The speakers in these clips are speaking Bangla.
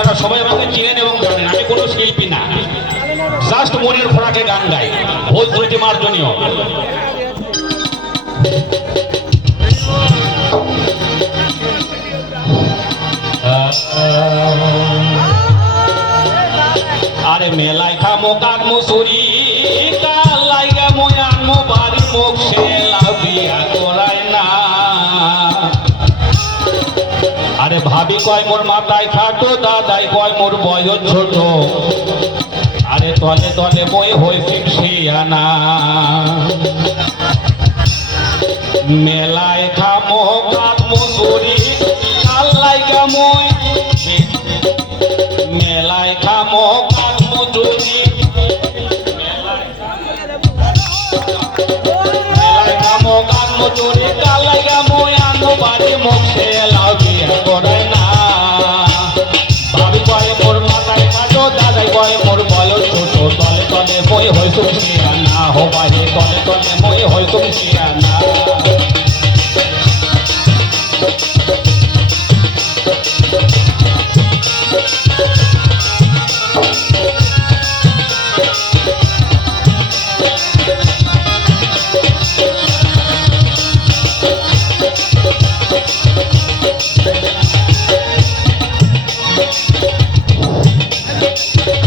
আপনারা সবাই আমাকে চিনেন এবং জানেন আমি কোনো শিল্পী না, জাস্ট মনের খোরাকে গান গাই, ভুল ত্রুটি মার্জনীয়। আরে মেলায় খামো কাক মুসুরি কালাই গামো আনমো বাড়ি মুখ সে লাভিয়া করায় না। আরে ভাবি কয় মোর মাথায় খাটো, দাদাই কয় মোর বয়স ছোট, আরে তলে তলে বই হয়েছে শিয়ানা। মেলায় খামো কাক মুসুরি কালাই গামো, মেলায় খামো কাক মুসুরি মেলায় খামো কাক মুসুরি কালাই গামো আনমো বাড়ি মুখ সে লাভিয়া করায় না। ভাবি কয় মোর মাথায় খাটো, দাদাই কয় মোর বয়স ছোট, তলে তলে বই হয়তো শিয়ানা। হো বাড়ি তলে তলে বই হয়তো শিয়ানা।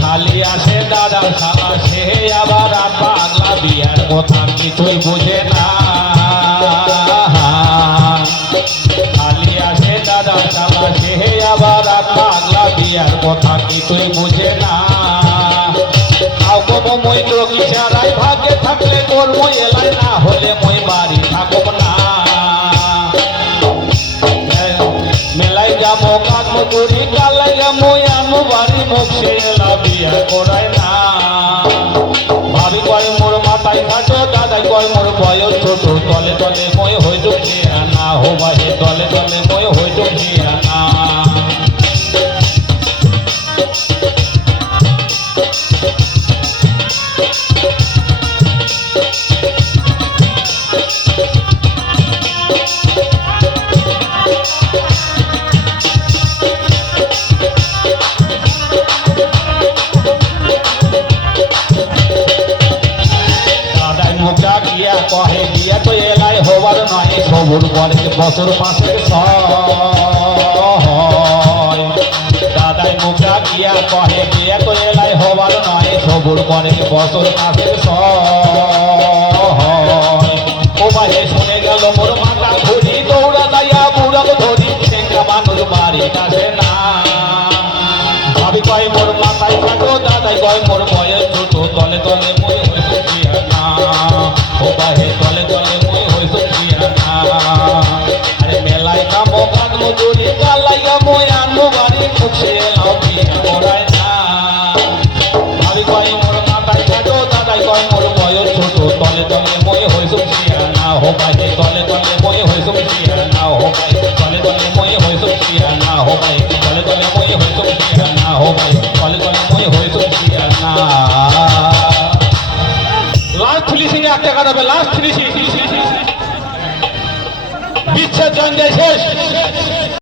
খালি আসে দাদা খালা সে আবার রাত পাগলা, বিয়ার কথা কিছুই বুঝে না। খালি আসে দাদা খালা সে আবার রাত পাগলা, বিয়ার কথা কিছুই বুঝে না। কাউকে মই তো ইশারায় ভাগে থাকলে করবো এলাই, না হলে মই বাড়ি থাকব না। মেলায় যাবো কাক মুসুরি কালাই গামো আনমো বাড়ি মুখ সে লাভিয়া করায় না। ভাবি কয় মোর মাথায় খাটো, দাদাই কয় মোর বয়স ছোট, তলে তলে মই হইতো শিয়ানা। হো বাড়ি তলে তলে মই হইতো শিয়ানা। কহে বিয়া তো এলাই হবার নয়, সবুর করে বছর মাসের ছয়। দাদাই মুখা গিয়া কহে বিয়া তো এলাই হবার নয়, সবুর করে বছর মাসের ছয়। ও বাহে শুনে গেল মোর মাথা ঘুরি, দৌড়া যাইয়া বুড়াল ধরি, সেঙ্গা মানুষ বাড়ি আসে না। ভাবি কয় মোর মাথায় খাটো, দাদাই কয় মোর বয়স ছোট, তলে তলে মই হইতো শিয়ানা। ও বাহে তলে তলে মই হইতো শিয়ানা। আরে মেলায় খামো কাক মুসুরি কালাই গামো আনমো বাড়ি মুখ সে লাভিয়া করায় না। ভাবি কয় মোর মাথায় খাটো, দাদাই কয় মোর বয়স ছোট, তলে তলে মই হইতো শিয়ানা। হো বাহে তলে তলে মই হইতো শিয়ানা। হো বাহে তলে তলে মই হইতো শিয়ানা। হো বাহে তলে তলে মই হইতো শিয়ানা। হো বাহে তলে তলে মই হইতো শিয়ানা। লাস্ট ফিনিশিং এ একটা কথা হবে, লাস্ট ফিনিশিং বিচ্ছেদ জঞ্জাল শেষ।